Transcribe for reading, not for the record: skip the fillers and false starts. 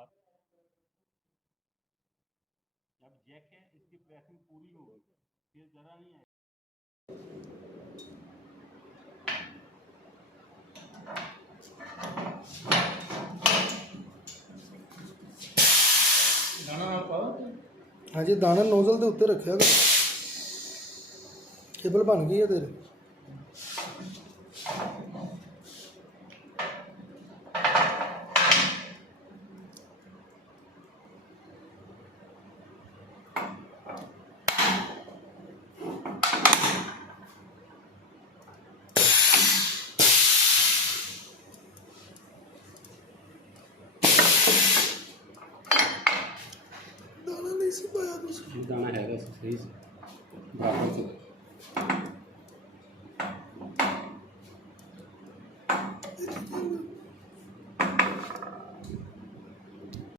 बार जब जैक है इसकी प्रेसिंग पूरी होगी, फिर जरा नहीं है। हाँ जी, दाना नोजल के उत्ते रखा करो। केबल बन गई है तेरे। दाना नहीं सी पाया कुछ। दाना है सही से बराबर से।